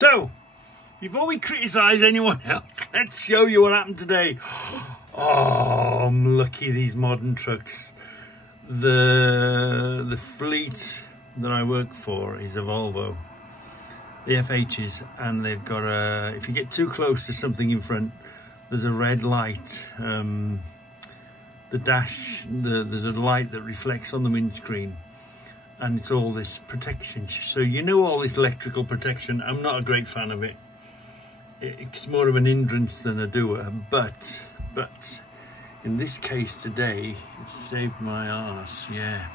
So, before we criticise anyone else, let's show you what happened today. Oh, I'm lucky, these modern trucks. The fleet that I work for is a Volvo, the FHs, and they've got a, if you get too close to something in front, there's a red light. The dash, there's a light that reflects on the windscreen, and it's all this protection. So you know, all this electrical protection, I'm not a great fan of it. It's more of an hindrance than a doer, but in this case today, it saved my arse. Yeah,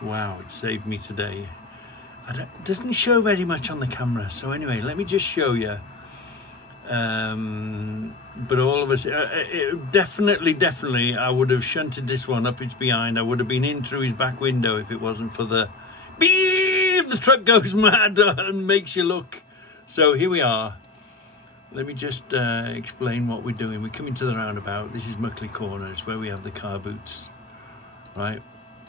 wow, it saved me today. It doesn't show very much on the camera, so anyway, let me just show you. But all of us, definitely I would have shunted this one up its behind. I would have been in through his back window if it wasn't for the beep. The truck goes mad and makes you look. So here we are. Let me just explain what we're doing. We're coming to the roundabout. This is Muckley Corner. It's where we have the car boots, right?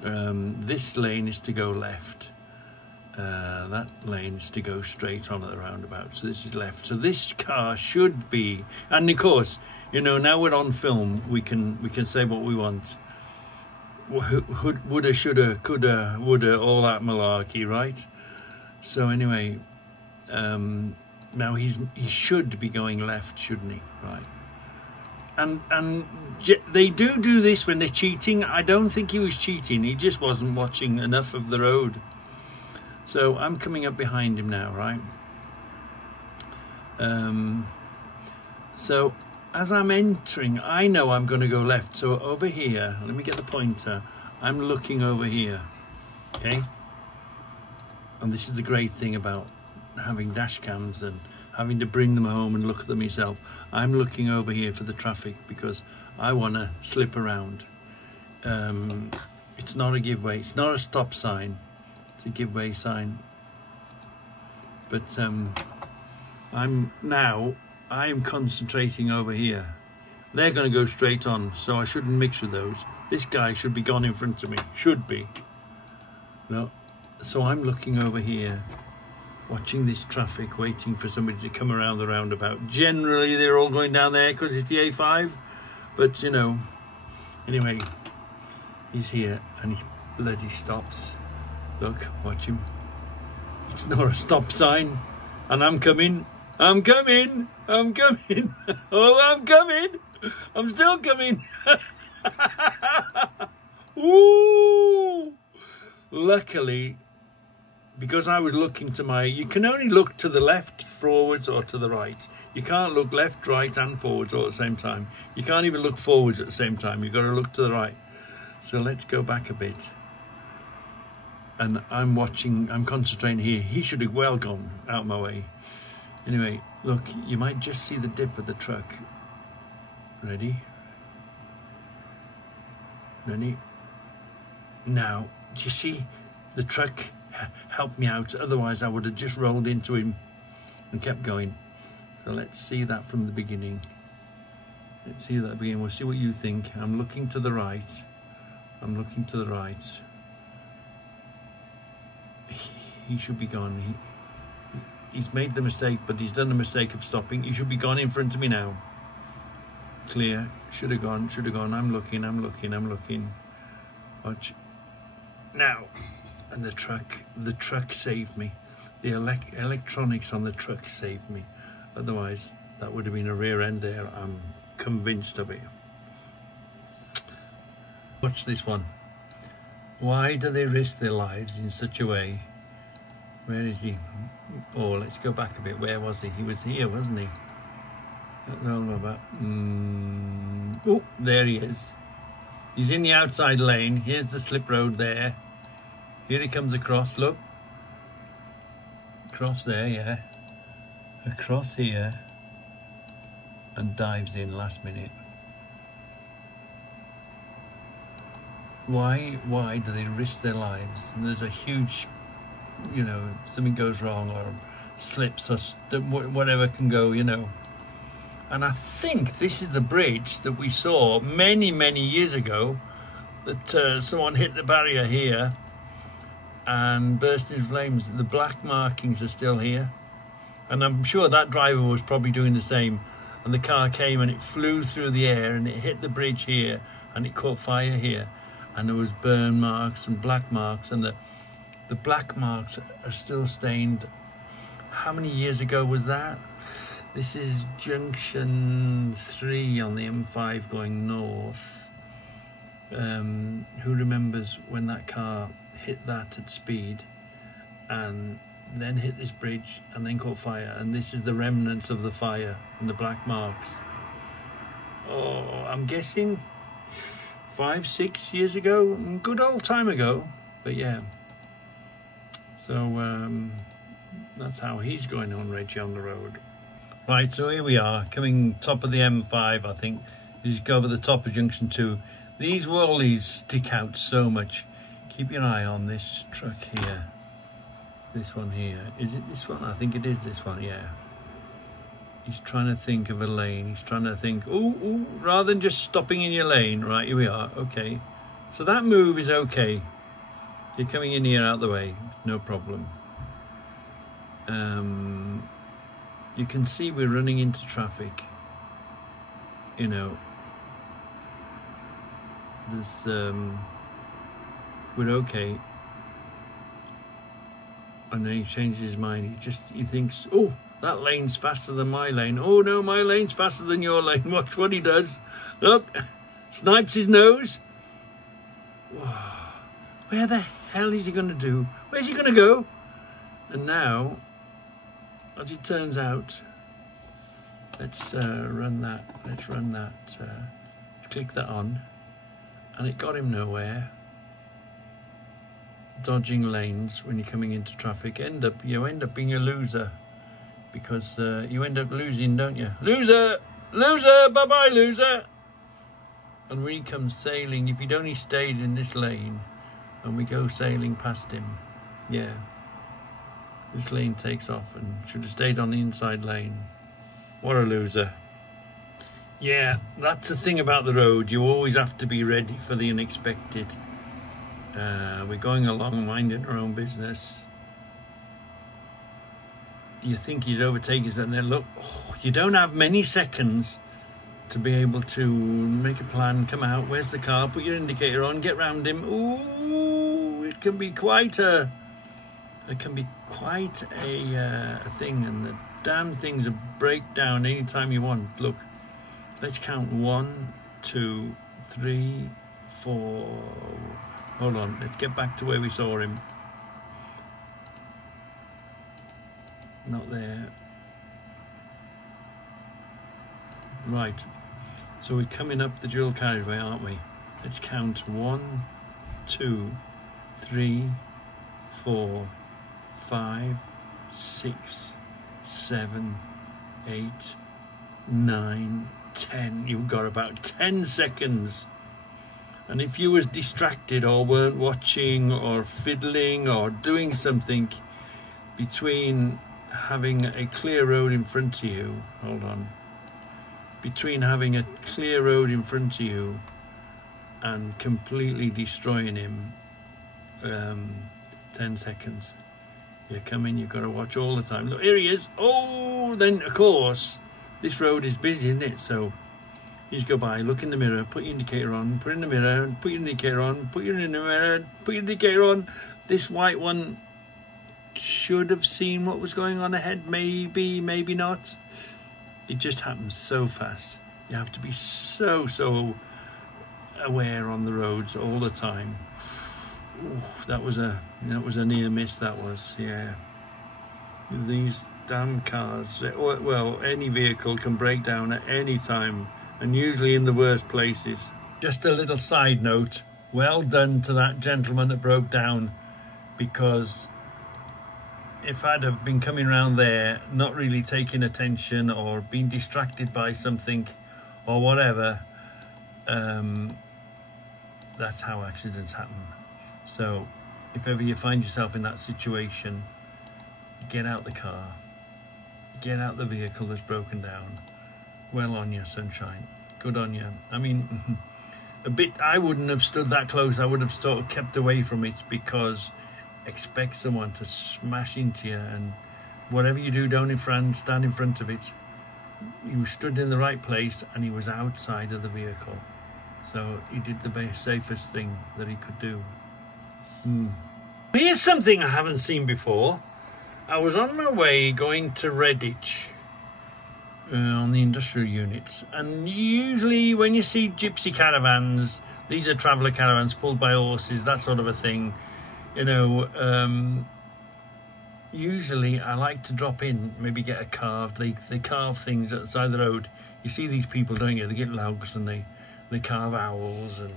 This lane is to go left. That lane is to go straight on at the roundabout. So this is left. So this car should be, and of course, you know, now we're on film, we can say what we want. Woulda, shoulda, coulda, woulda, all that malarkey, right? So anyway, now he should be going left, shouldn't he? Right. And they do this when they're cheating. I don't think he was cheating. He just wasn't watching enough of the road. So I'm coming up behind him now, right? So as I'm entering, I know I'm going to go left. So over here, let me get the pointer. I'm looking over here, okay? And this is the great thing about having dash cams and having to bring them home and look at them yourself. I'm looking over here for the traffic because I want to slip around. It's not a giveaway. It's not a stop sign. It's a giveaway sign. But I'm concentrating over here. They're going to go straight on, so I shouldn't mix with those. This guy should be gone in front of me. Should be. No. So I'm looking over here, watching this traffic, waiting for somebody to come around the roundabout. Generally, they're all going down there because it's the A5. But, you know, anyway, he's here and he bloody stops. Look, watch him. It's not a stop sign. And I'm coming. I'm coming. I'm coming. Oh, I'm coming. I'm still coming. Ooh. Luckily, because I was looking to my... You can only look to the left, forwards, or to the right. You can't look left, right, and forwards all at the same time. You can't even look forwards at the same time. You've got to look to the right. So let's go back a bit. And I'm watching, I'm concentrating here. He should have well gone out my way. Anyway, look, you might just see the dip of the truck. Ready? Ready? Now, do you see the truck helped me out? Otherwise, I would have just rolled into him and kept going. So let's see that from the beginning. Let's see that at the beginning. We'll see what you think. I'm looking to the right. I'm looking to the right. He should be gone. He's made the mistake, but he's done the mistake of stopping. He should be gone in front of me now. Clear. Should have gone. Should have gone. I'm looking. I'm looking. I'm looking. Watch. Now. And the truck saved me. The electronics on the truck saved me. Otherwise, that would have been a rear end there. I'm convinced of it. Watch this one. Why do they risk their lives in such a way? Where is he? Oh, let's go back a bit. Where was he? He was here, wasn't he? Oh, there he is. He's in the outside lane. Here's the slip road there. Here he comes across, look. Across there, yeah. Across here. And dives in last minute. Why do they risk their lives? And there's a huge, you know, if something goes wrong or slips or whatever can go, you know. And I think this is the bridge that we saw many years ago, that someone hit the barrier here and burst into flames. The black markings are still here. And I'm sure that driver was probably doing the same. And the car came and it flew through the air and it hit the bridge here and it caught fire here. And there was burn marks and black marks, and the black marks are still stained. How many years ago was that? This is junction 3 on the M5 going north. Who remembers when that car hit that at speed and then hit this bridge and then caught fire? And this is the remnants of the fire and the black marks. Oh, I'm guessing 5-6 years ago, good old time ago. But yeah, so that's how he's going on, Reggie, on the road. Right, so here we are, coming top of the M5, I think. You just go over the top of junction 2. These Wallies stick out so much. Keep your eye on this truck here. This one here. Is it this one? I think it is this one, yeah. He's trying to think of a lane. He's trying to think, ooh, rather than just stopping in your lane. Right, here we are, okay. So that move is okay. You're coming in here out the way, no problem. You can see we're running into traffic. You know, there's, we're okay. And then he changes his mind. He thinks, oh, that lane's faster than my lane. Oh no, my lane's faster than your lane. Watch what he does. Look, snipes his nose. Where the hell is he going to do? Where's he going to go? And now, as it turns out, let's run that. Let's run that. Click that on, and it got him nowhere. Dodging lanes when you're coming into traffic, you end up being a loser, because you end up losing, don't you? Loser, bye bye, loser. And when he comes sailing, if he'd only stayed in this lane, and we go sailing past him, yeah. This lane takes off and should have stayed on the inside lane. What a loser. Yeah, that's the thing about the road. You always have to be ready for the unexpected. We're going along minding our own business. You think he's overtaking us, and then look, you don't have many seconds to be able to make a plan, come out, where's the car, put your indicator on, get round him. Ooh, it can be quite a... It can be quite a thing, and the damn thing's a breakdown anytime you want. Look, let's count 1, 2, 3, 4. Hold on, let's get back to where we saw him. Not there. Right, so we're coming up the dual carriageway, aren't we? Let's count 1, 2, 3, 4, 5, 6, 7, 8, 9, 10. You've got about 10 seconds. And if you was distracted or weren't watching or fiddling or doing something between having a clear road in front of you, hold on, between having a clear road in front of you and completely destroying him, 10 seconds. You're coming, you've got to watch all the time. Look, here he is. Oh, then of course, this road is busy, isn't it? So you just go by, look in the mirror, put your indicator on, put it in the mirror, put your indicator on, put your in the mirror, put your indicator on. This white one should have seen what was going on ahead, maybe, maybe not. It just happens so fast. You have to be so aware on the roads all the time. Ooh, that was a near miss, that was, yeah. These damn cars, well, any vehicle can break down at any time, and usually in the worst places. Just a little side note, well done to that gentleman that broke down, because if I'd have been coming around there, not really taking attention or being distracted by something or whatever, that's how accidents happen. So if ever you find yourself in that situation, get out the car, get out the vehicle that's broken down. Well on you, sunshine. Good on you. I mean, I wouldn't have stood that close. I would have sort of kept away from it, because expect someone to smash into you and whatever you do down in France, stand in front of it. He stood in the right place and he was outside of the vehicle. So he did the best, safest thing that he could do. Here's something I haven't seen before. I was on my way going to Reggy on the industrial units, and usually when you see gypsy caravans, these are traveller caravans pulled by horses, that sort of a thing, you know, usually I like to drop in, maybe get a carve. They carve things at the side of the road. You see these people, don't you? They get logs and they carve owls and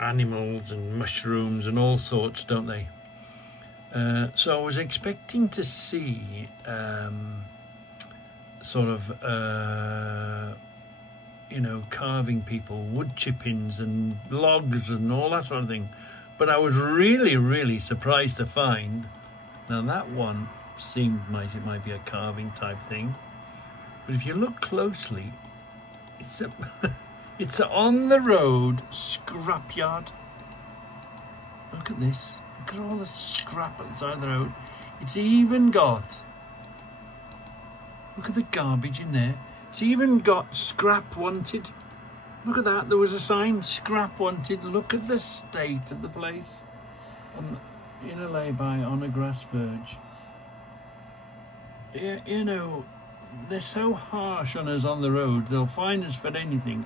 animals and mushrooms and all sorts, don't they? So I was expecting to see sort of, you know, carving people, wood chippings and logs and all that sort of thing. But I was really, really surprised to find, now that one seemed it might be a carving type thing. But if you look closely, it's a, it's a on the road scrapyard. Look at this. Look at all the scrap at the side of the road. It's even got, look at the garbage in there. It's even got scrap wanted. Look at that, there was a sign, scrap wanted. Look at the state of the place. In a lay-by on a grass verge. Yeah, you know, they're so harsh on us on the road, they'll find us for anything.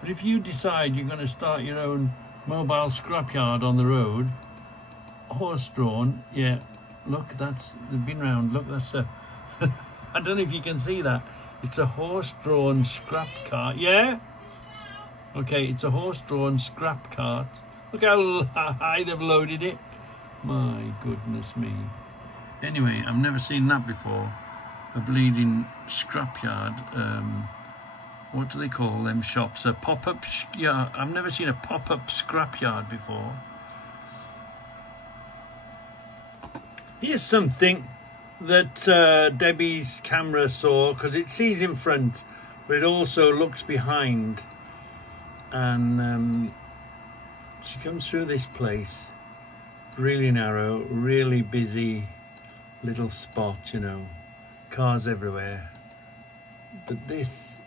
But if you decide you're going to start your own mobile scrapyard on the road, horse-drawn, yeah, look, they've been round, look, that's a, I don't know if you can see that, it's a horse-drawn scrap cart, yeah? Okay, it's a horse-drawn scrap cart. Look how high they've loaded it. My goodness me. Anyway, I've never seen that before, a bleeding scrapyard. What do they call them shops? A pop-up, yeah, I've never seen a pop-up scrapyard before. Here's something that Debbie's camera saw, because it sees in front, but it also looks behind. And she comes through this place, really narrow, really busy little spot, you know, cars everywhere. But this,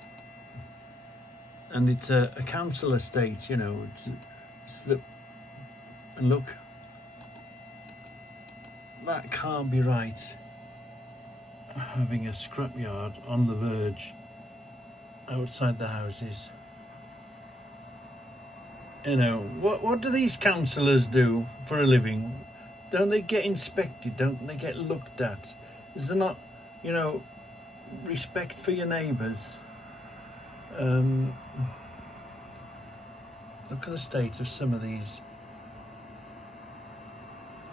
and it's a council estate, you know, and look, that can't be right, having a scrapyard on the verge outside the houses. You know, what do these councillors do for a living? Don't they get inspected? Don't they get looked at? Is there not, you know, respect for your neighbours? Look at the state of some of these.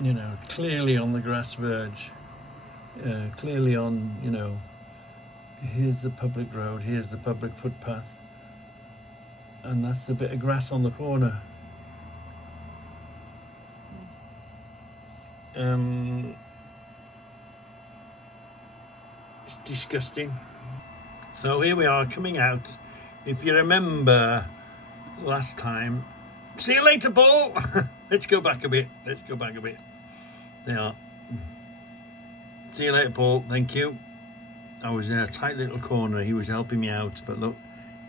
You know, clearly on the grass verge. Clearly on, you know, here's the public road, here's the public footpath. And that's the bit of grass on the corner. It's disgusting. So here we are coming out. If you remember last time, see you later, Paul. Let's go back a bit. Let's go back a bit. There are. See you later, Paul. Thank you. I was in a tight little corner. He was helping me out, but look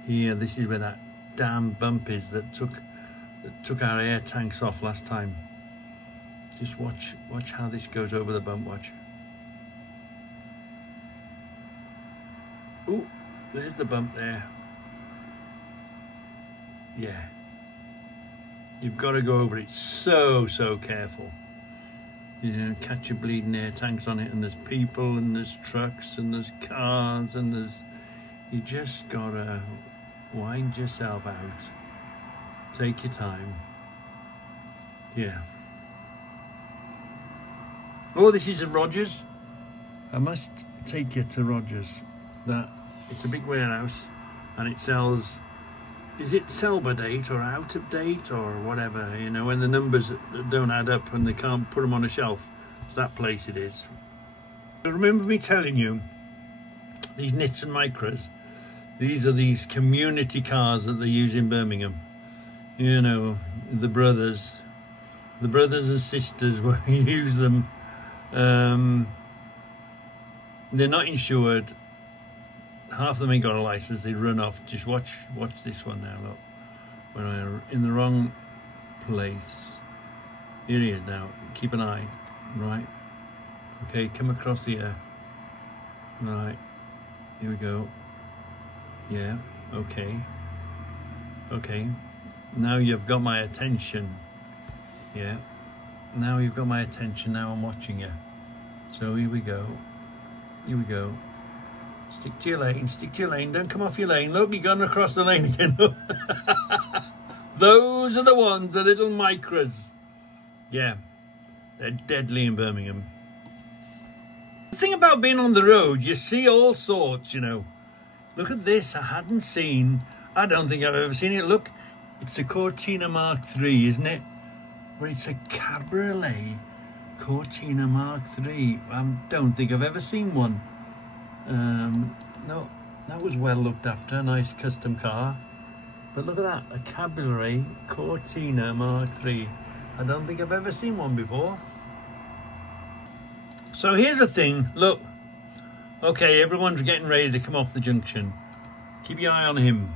here. This is where that damn bump is that took our air tanks off last time. Just watch how this goes over the bump. Watch. Ooh, there's the bump there. Yeah. You've got to go over it so careful. You know, catch your bleeding air tanks on it, and there's people and there's trucks and there's cars and there's, you just gotta wind yourself out. Take your time. Yeah. Oh, this is a Rogers. I must take you to Rogers. That, it's a big warehouse and it sells, is it sell-by date or out of date or whatever, you know, when the numbers don't add up and they can't put them on a shelf. It's that place it is. Remember me telling you, these Nits and Micras, these are these community cars that they use in Birmingham. You know, the brothers and sisters will use them. They're not insured. Half of them ain't got a license. They run off. Just watch this one now. Look, when I'm in the wrong place. Here he is now. Keep an eye. Right. Okay, come across here. Right. Here we go. Yeah. Okay. Okay. Now you've got my attention. Yeah. Now you've got my attention. Now I'm watching you. So here we go. Here we go. Stick to your lane. Stick to your lane. Don't come off your lane. Look, you've gone across the lane again. Those are the ones, the little micras. Yeah. They're deadly in Birmingham. The thing about being on the road, you see all sorts, you know. Look at this. I hadn't seen. I don't think I've ever seen it. Look, it's a Cortina Mark III, isn't it? But it's a Cabriolet Cortina Mark III. I don't think I've ever seen one. No, that was well looked after. Nice custom car. But look at that, a Cabriolet Cortina Mark III. I don't think I've ever seen one before. So here's the thing. Look. Okay, everyone's getting ready to come off the junction. Keep your eye on him.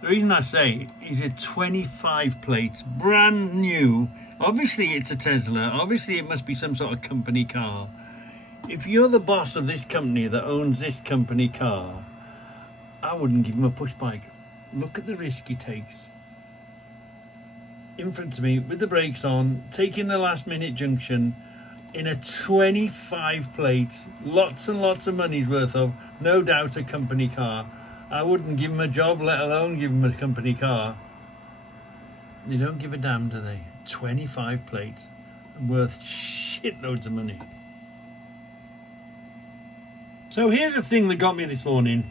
The reason I say he's a 25 plate, brand new. Obviously it's a Tesla. Obviously it must be some sort of company car. If you're the boss of this company that owns this company car, I wouldn't give him a push bike. Look at the risk he takes. In front of me with the brakes on, taking the last minute junction in a 25 plate, lots and lots of money's worth of, no doubt a company car. I wouldn't give him a job, let alone give him a company car. They don't give a damn, do they? 25 plates, worth shitloads of money. So here's the thing that got me this morning,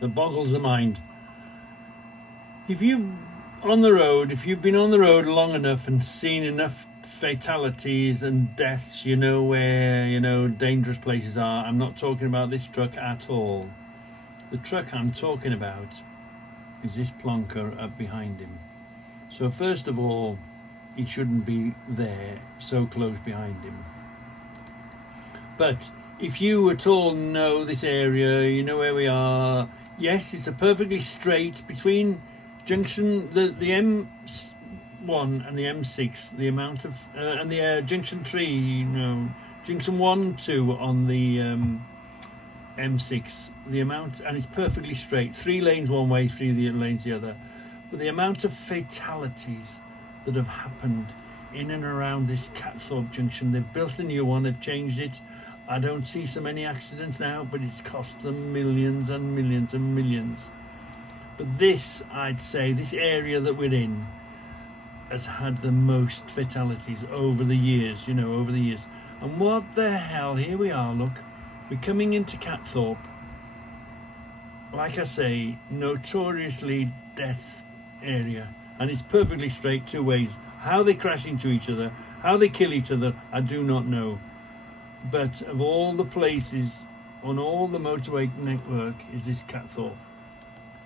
that boggles the mind. If you've been on the road long enough and seen enough fatalities and deaths, you know where, you know, dangerous places are. I'm not talking about this truck at all. The truck I'm talking about is this plonker up behind him. So first of all, he shouldn't be there, so close behind him. But if you at all know this area, you know where we are. Yes, it's a perfectly straight between junction, the M1 and the M6, the amount of, and the junction 3, you know, junction 1 and 2 on the M6, the amount, and it's perfectly straight, 3 lanes one way, 3 lanes the other. But the amount of fatalities that have happened in and around this Catthorpe junction, they've built a new one, they've changed it. I don't see so many accidents now, but it's cost them millions and millions and millions. But this, I'd say, this area that we're in has had the most fatalities over the years, you know, over the years. And what the hell, here we are, look. We're coming into Catthorpe. Like I say, notoriously death area. And it's perfectly straight 2 ways. How they crash into each other, how they kill each other, I do not know. But of all the places on all the motorway network, is this Catthorpe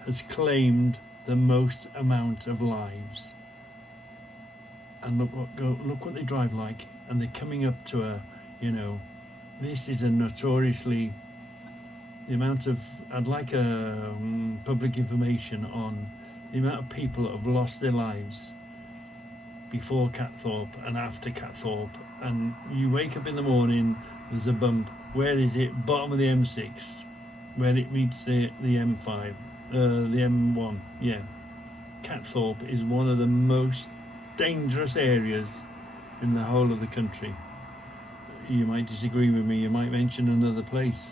has claimed the most amount of lives. And look what they drive like, and they're coming up to a, you know, this is a notoriously, the amount of, I'd like a public information on the amount of people that have lost their lives before Catthorpe and after Catthorpe. And you wake up in the morning, there's a bump. Where is it? Bottom of the M6, where it meets the M5, the M1. Yeah, Catthorpe is one of the most dangerous areas in the whole of the country. You might disagree with me. You might mention another place,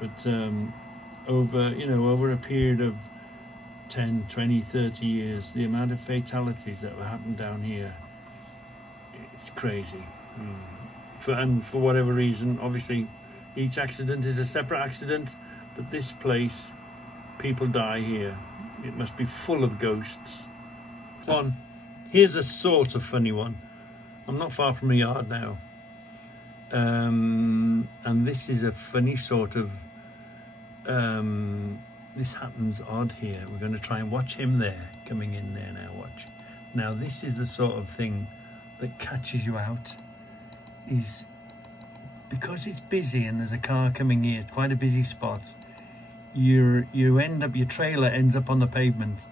but over a period of 10, 20, 30 years, the amount of fatalities that have happened down here, it's crazy. For whatever reason, obviously each accident is a separate accident, but this place, people die here. It must be full of ghosts. Here's a sort of funny one. I'm not far from the yard now, and this is a funny sort of this happens odd here. We're going to try and watch him there, coming in there now. Watch. Now this is the sort of thing that catches you out. He's because it's busy and there's a car coming here, it's quite a busy spot, your trailer ends up on the pavement,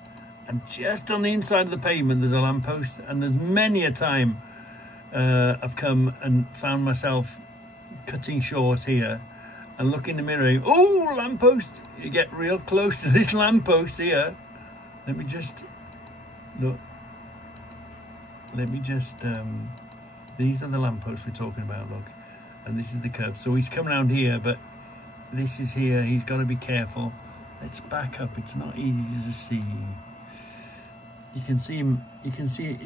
and just on the inside of the pavement there's a lamppost. And there's many a time I've come and found myself cutting short here and look in the mirror, oh, lamppost. You get real close to this lamppost here. Let me just look. Let me just these are the lampposts we're talking about, look, and this is the curb. So he's come around here, but this is here. He's got to be careful. Let's back up. It's not easy to see. You can see him. You can see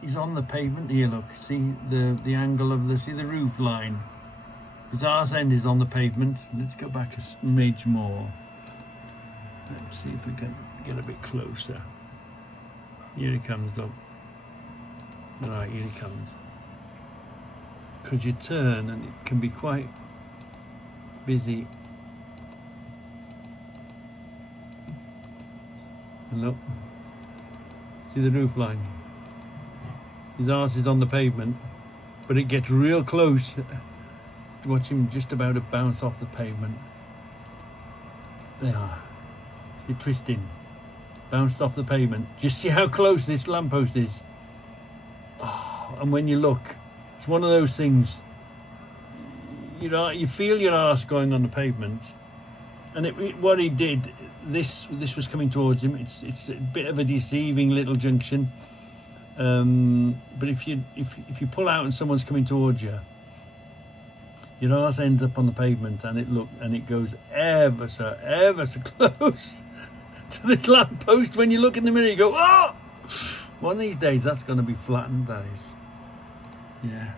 he's on the pavement here. Look, see the angle of the roof line. His arse end is on the pavement. Let's go back a smidge more. Let's see if we can get a bit closer. Here he comes, look. Right, here he comes. Because you turn and it can be quite busy. And look, see the roof line. His arse is on the pavement, but it gets real close. Watch him just about to bounce off the pavement. There. He's twisting. Bounced off the pavement. Just see how close this lamppost is. Oh, and when you look, it's one of those things. You feel your arse going on the pavement, and what he did. This was coming towards him. It's a bit of a deceiving little junction. But if you pull out and someone's coming towards you, your arse ends up on the pavement, and it goes ever so close to this lamppost. When you look in the mirror, you go, oh! One of these days, that's going to be flattened. That is, yeah.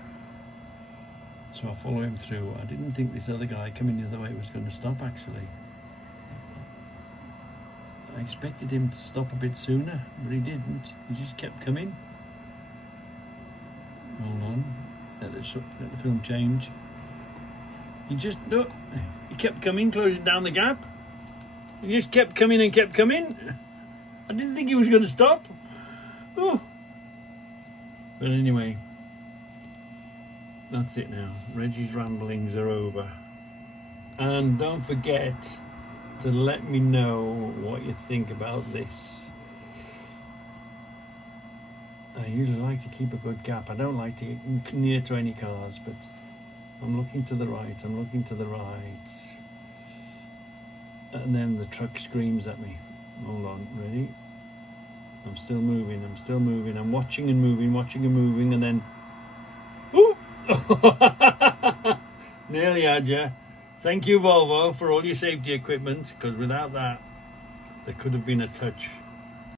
So I follow him through. I didn't think this other guy coming the other way was going to stop. Actually, I expected him to stop a bit sooner, but he didn't. He just kept coming. Hold on, let the film change. He kept coming, closing down the gap. He just kept coming and kept coming. I didn't think he was going to stop. Oh. But anyway, that's it now. Reggie's ramblings are over. And don't forget to let me know what you think about this. I usually like to keep a good gap. I don't like to get near to any cars, but I'm looking to the right, I'm looking to the right. And then the truck screams at me. Hold on, ready? I'm still moving, I'm watching and moving, and then... Ooh! Nearly had ya. Thank you, Volvo, for all your safety equipment, because without that, there could have been a touch.